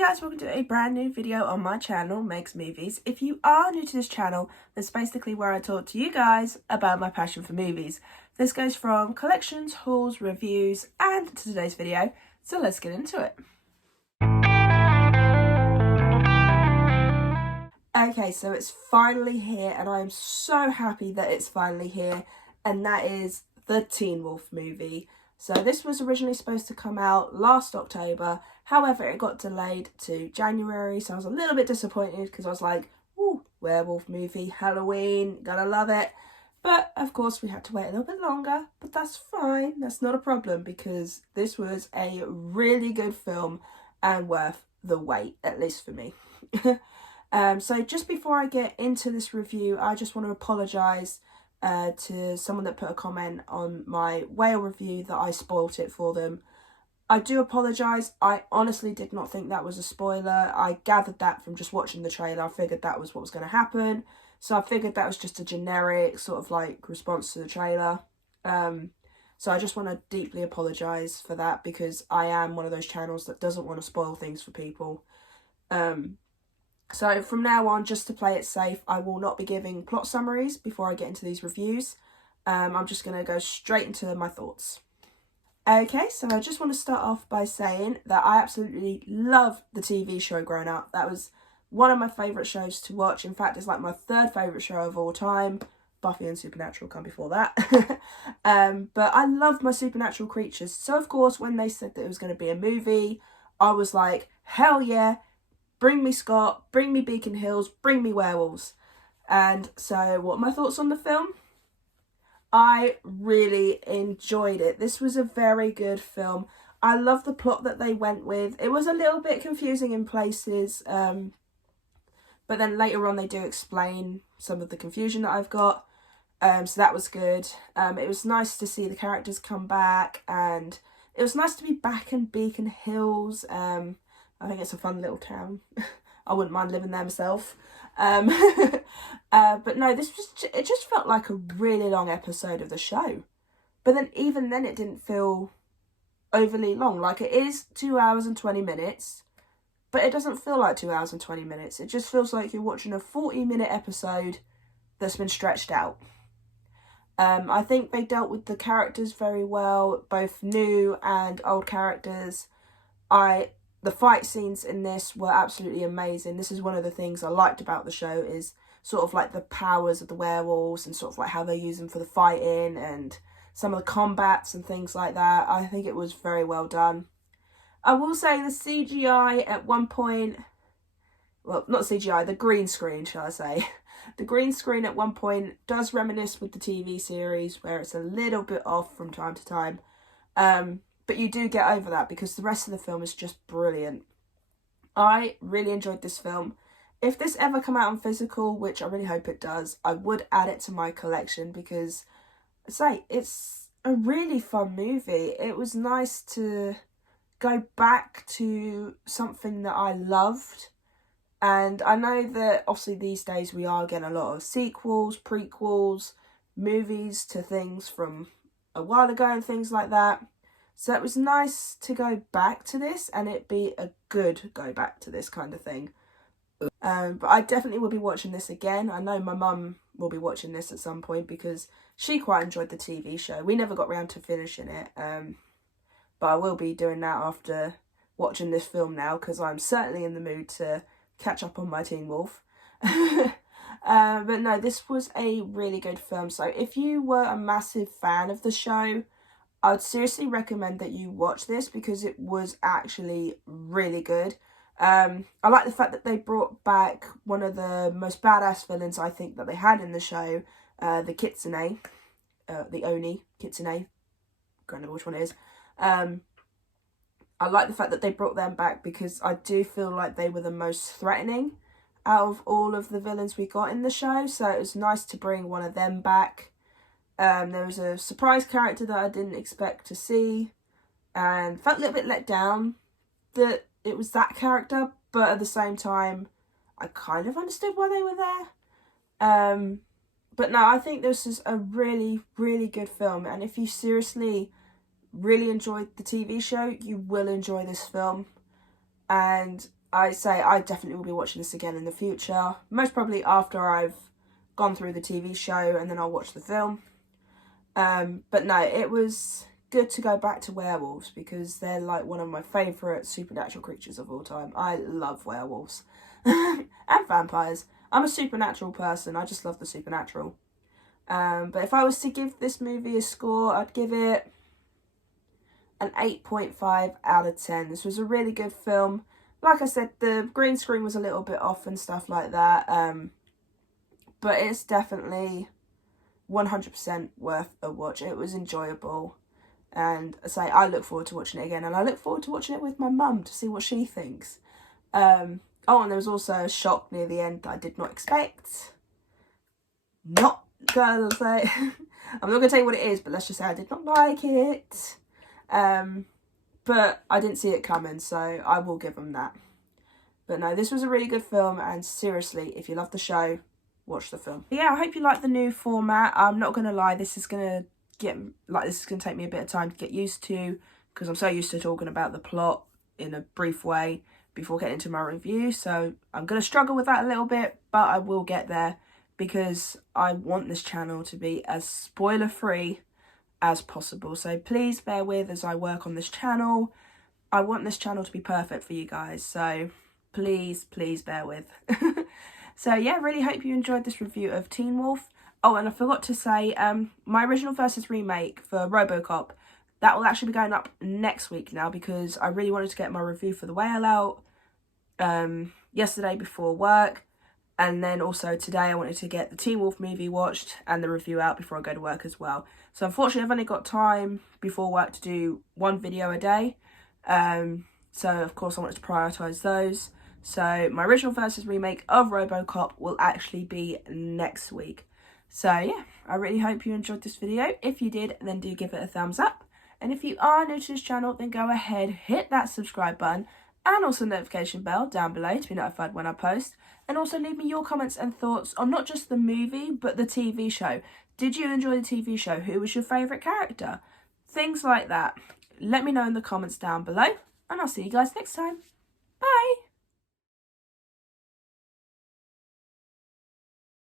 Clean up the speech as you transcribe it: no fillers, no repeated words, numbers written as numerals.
guys, welcome to a brand new video on my channel, Meg's Movies. If you are new to this channel, that's basically where I talk to you guys about my passion for movies. This goes from collections, hauls, reviews, and to today's video, so let's get into it. Okay, so it's finally here, and I am so happy that it's finally here, and that is the Teen Wolf movie. So this was originally supposed to come out last October, however it got delayed to January, so I was a little bit disappointed because I was like, ooh, werewolf movie, Halloween, gotta love it. But of course we had to wait a little bit longer, but that's fine, that's not a problem because this was a really good film and worth the wait, at least for me. So just before I get into this review, I just want to apologise to someone that put a comment on my whale review that I spoilt it for them. I do apologise. I honestly did not think that was a spoiler. I gathered that from just watching the trailer. I figured that was what was going to happen. So I figured that was just a generic sort of like response to the trailer. So I just want to deeply apologise for that because I am one of those channels that doesn't want to spoil things for people. So from now on, just to play it safe, I will not be giving plot summaries before I get into these reviews. I'm just going to go straight into my thoughts. Okay, so I just want to start off by saying that I absolutely love the TV show growing up. That was one of my favourite shows to watch. In fact, it's like my third favourite show of all time. Buffy and Supernatural come before that. But I love my supernatural creatures. So of course, when they said that it was going to be a movie, I was like, hell yeah. Bring me Scott, bring me Beacon Hills, bring me werewolves. And so what are my thoughts on the film? I really enjoyed it. This was a very good film. I love the plot that they went with. It was a little bit confusing in places. But then later on they do explain some of the confusion that I've got. So that was good. It was nice to see the characters come back. And it was nice to be back in Beacon Hills. I think it's a fun little town. I wouldn't mind living there myself. But no, it just felt like a really long episode of the show. But then even then it didn't feel overly long. Like it is 2 hours and 20 minutes. But it doesn't feel like 2 hours and 20 minutes. It just feels like you're watching a 40-minute episode that's been stretched out. I think they dealt with the characters very well. Both new and old characters. The fight scenes in this were absolutely amazing. This is one of the things I liked about the show is sort of like the powers of the werewolves and sort of like how they use them for the fighting and some of the combats and things like that. I think it was very well done. I will say the CGI at one point, well, not CGI, the green screen, shall I say. The green screen at one point does reminisce with the TV series where it's a little bit off from time to time. But you do get over that because the rest of the film is just brilliant. I really enjoyed this film. If this ever come out on physical, which I really hope it does, I would add it to my collection because, it's a really fun movie. It was nice to go back to something that I loved. And I know that obviously these days we are getting a lot of sequels, prequels, movies to things from a while ago and things like that. So it was nice to go back to this and it be a good go back to this kind of thing. But I definitely will be watching this again. I know my mum will be watching this at some point because she quite enjoyed the TV show. We never got round to finishing it. But I will be doing that after watching this film now because I'm certainly in the mood to catch up on my Teen Wolf. But no, this was a really good film. So if you were a massive fan of the show, I would seriously recommend that you watch this because it was actually really good. I like the fact that they brought back one of the most badass villains I think that they had in the show, the Kitsune, the Oni Kitsune, I don't know which one it is. I like the fact that they brought them back because I do feel like they were the most threatening out of all of the villains we got in the show. So it was nice to bring one of them back. There was a surprise character that I didn't expect to see and felt a little bit let down that it was that character, but at the same time I kind of understood why they were there. But no, I think this is a really, really good film, and if you seriously really enjoyed the TV show, you will enjoy this film. And I say I definitely will be watching this again in the future. Most probably after I've gone through the TV show and then I'll watch the film. But no, it was good to go back to werewolves because they're like one of my favourite supernatural creatures of all time. I love werewolves. And vampires. I'm a supernatural person. I just love the supernatural. But if I was to give this movie a score, I'd give it an 8.5 out of 10. This was a really good film. Like I said, the green screen was a little bit off and stuff like that. But it's definitely 100% worth a watch. It was enjoyable. And I say I look forward to watching it again. And I look forward to watching it with my mum to see what she thinks. Oh, and there was also a shock near the end that I did not expect. Not gonna say... I'm not gonna tell you what it is, but let's just say I did not like it. But I didn't see it coming, so I will give them that. But no, this was a really good film, and seriously, if you love the show, watch the film. But yeah, I hope you like the new format. I'm not gonna lie, this is gonna take me a bit of time to get used to, because I'm so used to talking about the plot in a brief way before getting into my review. So I'm gonna struggle with that a little bit, but I will get there because I want this channel to be as spoiler free as possible. So please bear with as I work on this channel. I want this channel to be perfect for you guys, so please bear with. So yeah, really hope you enjoyed this review of Teen Wolf. Oh, and I forgot to say, my original versus remake for RoboCop, that will actually be going up next week now, because I really wanted to get my review for The Whale out yesterday before work. And then also today I wanted to get the Teen Wolf movie watched and the review out before I go to work as well. So unfortunately I've only got time before work to do one video a day. So of course I wanted to prioritise those. So my original versus remake of RoboCop will actually be next week. So yeah, I really hope you enjoyed this video. If you did, then do give it a thumbs up. And if you are new to this channel, then go ahead, hit that subscribe button and also the notification bell down below to be notified when I post. And also leave me your comments and thoughts on not just the movie, but the TV show. Did you enjoy the TV show? Who was your favourite character? Things like that. Let me know in the comments down below. And I'll see you guys next time. Bye!